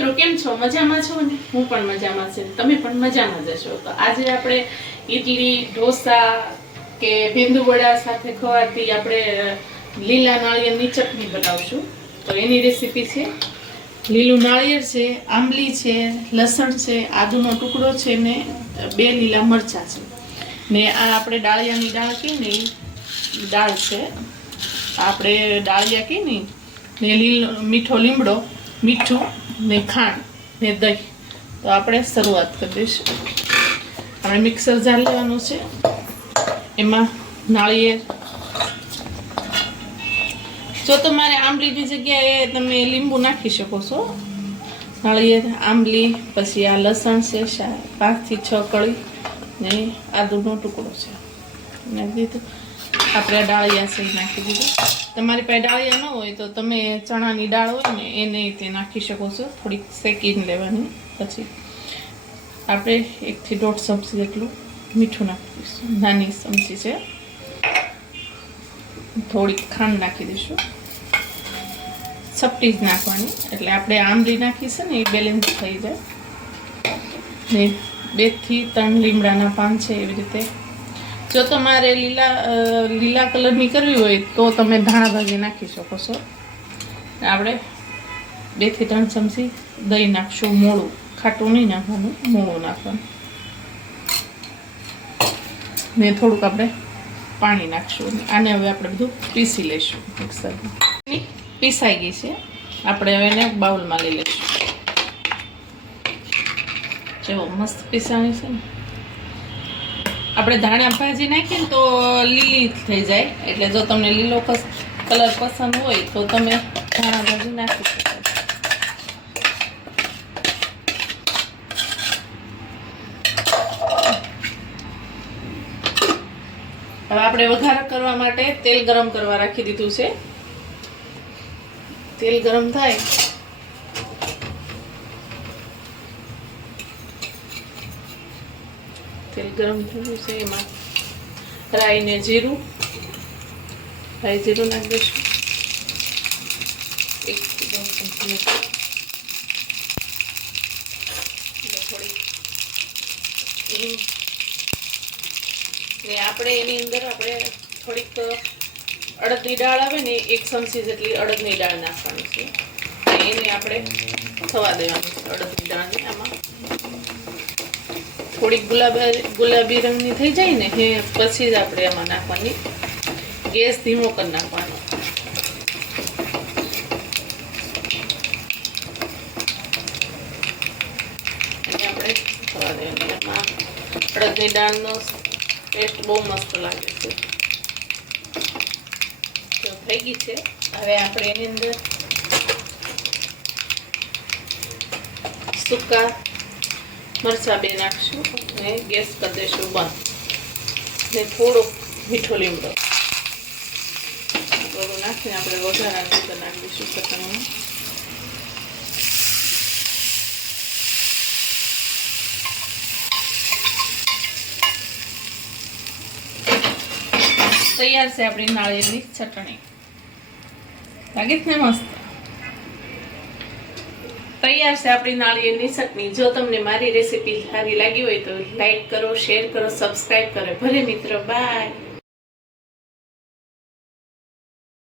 મિત્રો કેમ છો? મજામાં છો ને? હું પણ મજામાં છું, તમે પણ મજામાં જ હશો. તો આજે આપણે ઈડલી, ઢોસા કે ભીંડુ વડા સાથે ખવાતી આપણે લીલા નાળિયેરની ચટણી બનાવશું. તો એની રેસીપી છે. લીલું નાળિયેર છે, આંબલી છે, લસણ છે, આદુનો ટુકડો છે ને 2 લીલા મરચાં છે ને આ આપણે ડાળિયાની દાળ કહીએ ને એ દાળ છે. આપણે ડાળિયા કહીએ ને લીલો મીઠો લીમડો, મીઠું ને ખાંડ ને દહીં. તો આપણે શરૂઆત કરી દઈશું. આપણે મિક્સર જાર લેવાનું છે, એમાં નાળિયેર. જો તમારે આંબલીની જગ્યાએ તમે લીંબુ નાખી શકો છો. નાળિયેર, આંબલી, પછી આ લસણ છે 5 થી 6 કળી ને આદુનો ટુકડો છે નાખી દીધું. આપણે ડાળિયા છે નાખી દીધું. તમારી પાસે ડાળિયા ન હોય તો તમે ચણાની દાળ હોય ને એને તે નાખી શકો છો. થોડીક શેકીને લેવાની. પછી આપણે 1 થી 1.5 ચમચી જેટલું મીઠું નાખી દઈશું. નાની ચમચી છે. થોડીક ખાંડ નાખી દઈશું. ચપટી જ નાખવાની, એટલે આપણે આંબલી નાખી છે ને એ બેલેન્સ થઈ જાય. ને 2 થી 3 લીમડાના પાન છે એવી રીતે. જો તમારે લીલા કલરની કરવી હોય તો તમે ધાણા ભાજી નાખી શકો છો. આપણે 2 થી 3 ચમચી દહીં નાખશું. મોળું, ખાટું નહીં નાખવાનું, મોળું નાખવાનું. ને થોડુંક આપણે પાણી નાખશું. આને હવે આપણે બધું પીસી લઈશું મિક્સરમાં. પીસાઈ ગઈ છે. આપણે હવે એને બાઉલમાં લઈ લઈશું. જો મસ્ત પીસાણી છે ને. આપણે ધાણા ભાજી નાખીએ ને તો લીલી થઈ જાય, એટલે જો તમને લીલો કલર પસંદ હોય તો તમે ધાણા ભાજી નાખી શકો. હવે આપણે વઘાર કરવા માટે તેલ ગરમ કરવા રાખી દીધું છે. તેલ ગરમ થાય તેલ ગરમ થયું છે, એમાં રાઈ ને જીરું, રાઈ જીરું નાખી દઈશું. 1 થી 2 ચમચી થોડી ને આપણે એની અંદર આપણે થોડીક અડદની દાળ આવે ને 1 ચમચી જેટલી અડદની દાળ નાખવાની છે. એને આપણે થવા દેવાની છે અડદની દાળને. આમાં થોડીક ગુલાબી રંગની થઈ જાય ને એ પછી જ આપણે એમાં નાખવાની. ગેસ ધીમો કરી નાખવાનો. અને આપણે થવા દેવાની. એમાં અડદની દાળનો ટેસ્ટ બહુ મસ્ત લાગે છે. તો થઈ ગઈ છે. હવે આપણે એની અંદર સૂકા મરચાં 2 નાખશું અને ગેસ કરી દઈશું બંધ. ને થોડો મીઠો લીમડો બધું નાખીને આપણે વઘારાની અંદર નાખી દઈશું ચટણીમાં. તૈયાર છે આપણી નાળિયેરની ચટણી. લાગે છે ને મસ્ત? તૈયાર છે આપણી નાળિયેરની ચટણી. જો તમને મારી રેસીપી સારી લાગી હોય તો લાઈક કરો, શેર કરો, સબસ્ક્રાઈબ કરો. ભલે મિત્રો, બાય.